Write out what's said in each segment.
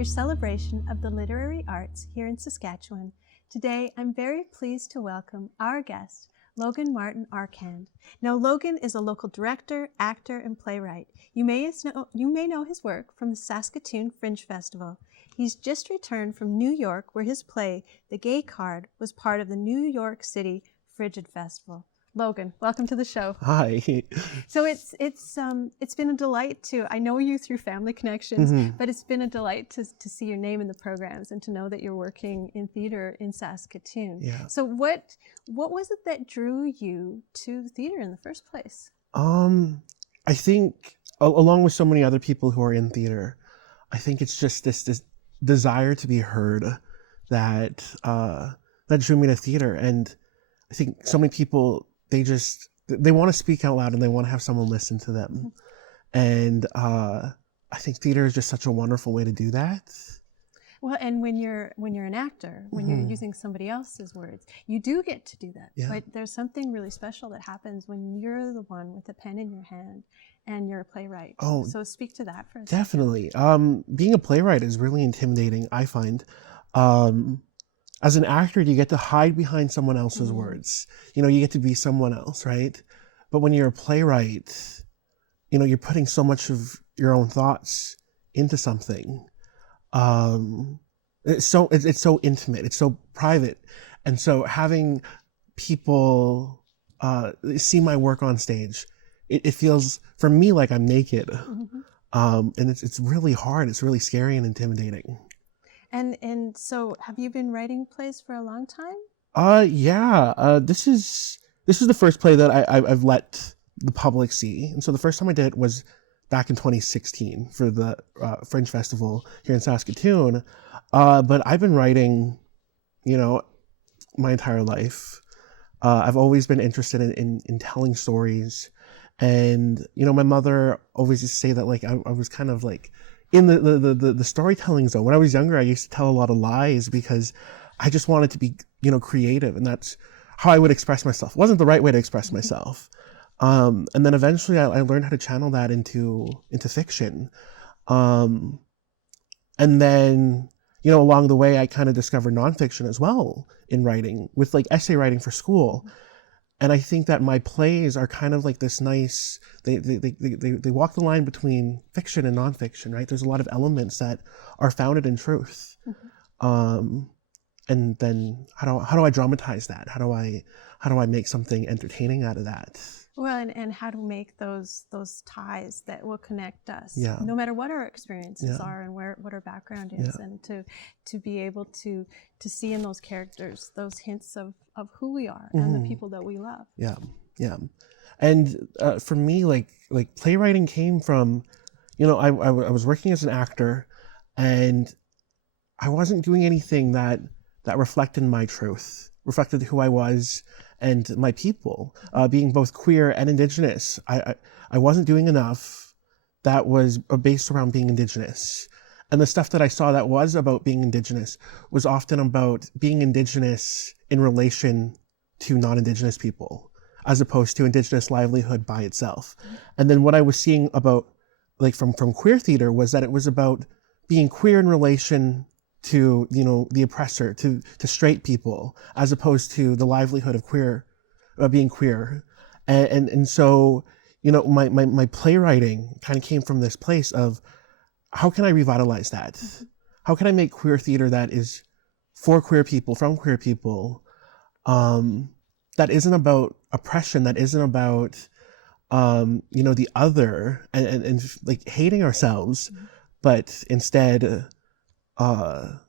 your celebration of the literary arts here in Saskatchewan. Today, I'm very pleased to welcome our guest, Logan Martin-Arcand. Now, Logan is a local director, actor, and playwright. You may know his work from the Saskatoon Fringe Festival. He's just returned from New York, where his play, The Gay Card, was part of the New York City Frigid Festival. Logan, welcome to the show. Hi. So it's been a delight I know you through family connections, but it's been a delight to see your name in the programs and to know that you're working in theater in Saskatoon. Yeah. So what was it that drew you to theater in the first place? I think along with so many other people who are in theater, I think it's just this desire to be heard that drew me to theater. And I think so many people, they want to speak out loud and they want to have someone listen to them. And I think theater is just such a wonderful way to do that. Well, and when you're an actor, when you're using somebody else's words, you do get to do that. Yeah. But there's something really special that happens when you're the one with a pen in your hand and you're a playwright. Oh, so speak to that for a definitely. Being a playwright is really intimidating, I find. As an actor, you get to hide behind someone else's words. You know, you get to be someone else, right? But when you're a playwright, you know, you're putting so much of your own thoughts into something. It's so intimate, it's so private. And so having people see my work on stage, it feels, for me, like I'm naked. And it's really hard, it's really scary and intimidating. And so have you been writing plays for a long time? Yeah. This is the first play that I've let the public see. And so the first time I did it was back in 2016 for the Fringe Festival here in Saskatoon. But I've been writing, you know, my entire life. I've always been interested in telling stories. And, you know, my mother always used to say that, like, I was kind of like in the storytelling zone. When I was younger, I used to tell a lot of lies because I just wanted to be, you know, creative, and that's how I would express myself. It wasn't the right way to express myself. And then eventually I learned how to channel that into fiction. And then, you know, along the way, I kind of discovered nonfiction as well in writing, with like essay writing for school. And I think that my plays are kind of like this nice, they walk the line between fiction and nonfiction, right? There's a lot of elements that are founded in truth. And then how do I dramatize that? How do I make something entertaining out of that? Well, and how to make those ties that will connect us, Yeah. no matter what our experiences Yeah. are and what our background is, Yeah. and to be able to see in those characters those hints of who we are and the people that we love. Yeah, yeah. And for me, like playwriting came from, you know, I was working as an actor, and I wasn't doing anything that reflected my truth, reflected who I was and my people, being both queer and Indigenous. I wasn't doing enough that was based around being Indigenous. And the stuff that I saw that was about being Indigenous was often about being Indigenous in relation to non-Indigenous people, as opposed to Indigenous livelihood by itself. And then what I was seeing about, like, from queer theater, was that it was about being queer in relation to, you know, the oppressor, to straight people, as opposed to the livelihood of being queer. And so, you know, my playwriting kind of came from this place of, how can I revitalize that? How can I make queer theater that is for queer people, from queer people, that isn't about oppression, that isn't about, you know, the other, and like hating ourselves, but instead,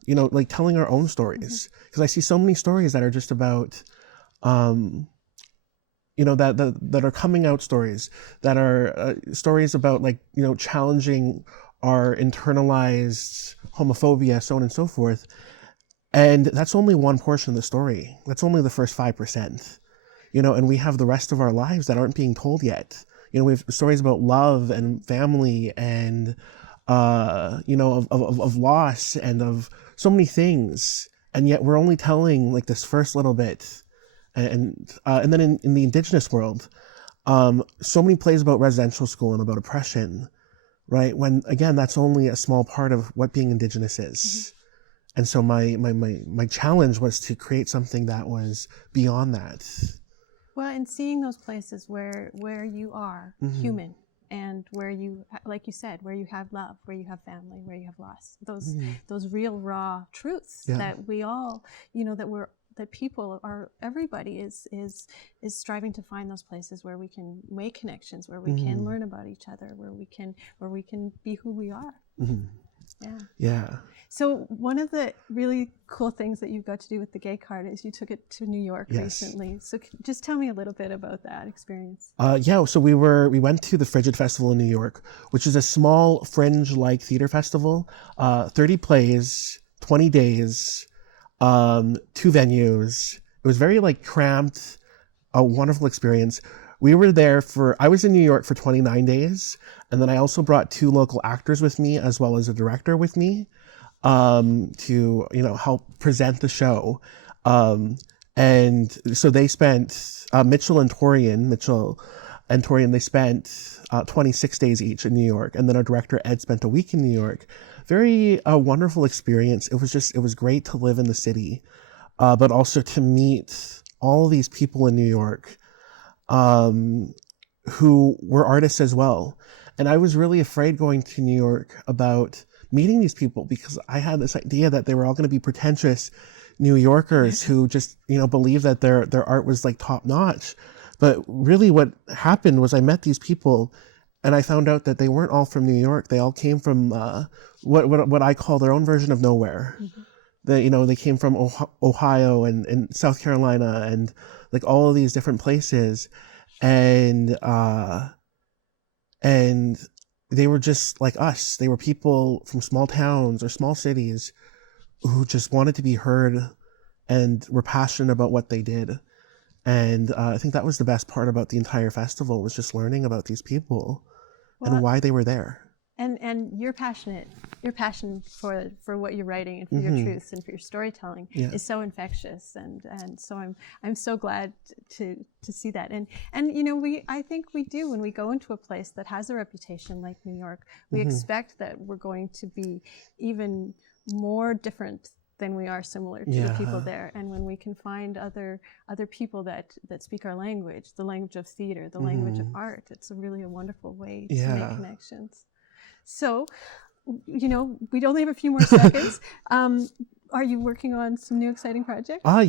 you know, like telling our own stories. Because I see so many stories that are just about, you know, that are coming out stories, that are stories about, like, you know, challenging our internalized homophobia, so on and so forth. And that's only one portion of the story. That's only the first 5%, you know, and we have the rest of our lives that aren't being told yet. You know, we have stories about love and family and, you know, of loss and of so many things. And yet we're only telling, like, this first little bit. And then in the Indigenous world, so many plays about residential school and about oppression, right? When again, that's only a small part of what being Indigenous is. And so my challenge was to create something that was beyond that. Well, and seeing those places where you are human, and where you, like you said, where you have love, where you have family, where you have loss, those real raw truths that we all, that people are, everybody is striving to find those places where we can make connections, where we can learn about each other, where we can be who we are. Yeah. So one of the really cool things that you got to do with the gay card is you took it to New York recently. So just tell me a little bit about that experience. So we went to the Frigid Festival in New York, which is a small fringe-like theater festival. 30 plays, 20 days, 2 venues. It was very cramped, a wonderful experience. We were there I was in New York for 29 days, and then I also brought 2 local actors with me, as well as a director with me, to, help present the show. And so they spent, Mitchell and Torian, they spent 26 days each in New York. And then our director, Ed, spent a week in New York. Very wonderful experience. It was great to live in the city, but also to meet all these people in New York, who were artists as well. And I was really afraid going to New York about meeting these people, because I had this idea that they were all going to be pretentious New Yorkers who just, believed that their art was top notch. But really what happened was I met these people, and I found out that they weren't all from New York. They all came from what I call their own version of nowhere. They came from Ohio and South Carolina and all of these different places. And they were just like us. They were people from small towns or small cities who just wanted to be heard and were passionate about what they did. And I think that was the best part about the entire festival, was just learning about these people and why they were there. And your passion for what you're writing and for your truths and for your storytelling is so infectious, and so I'm so glad to see that. And I think we do, when we go into a place that has a reputation like New York, we expect that we're going to be even more different than we are similar to the people there. And when we can find other people that speak our language, the language of theater, the language of art, it's really a wonderful way to make connections. So, we'd only have a few more seconds. Are you working on some new exciting projects? I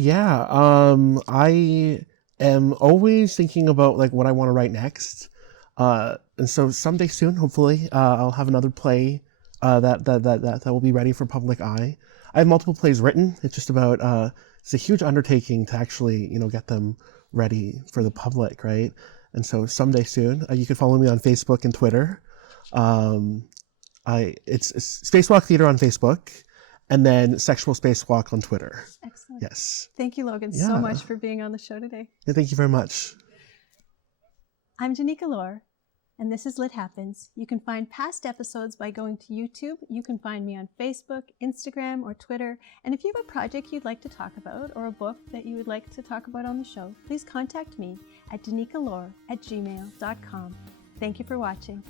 am always thinking about what I want to write next. And so someday soon, hopefully, I'll have another play that will be ready for public eye. I have multiple plays written. It's just about it's a huge undertaking to actually get them ready for the public, right? And so someday soon, you can follow me on Facebook and Twitter. It's Spacewalk Theater on Facebook, and then Sexual Spacewalk on Twitter. Excellent. Yes. Thank you, Logan, so much for being on the show today. Yeah, thank you very much. I'm Danica Lorer, and this is Lit Happens. You can find past episodes by going to YouTube. You can find me on Facebook, Instagram, or Twitter. And if you have a project you'd like to talk about, or a book that you would like to talk about on the show, please contact me at danicalorer@gmail.com. Thank you for watching.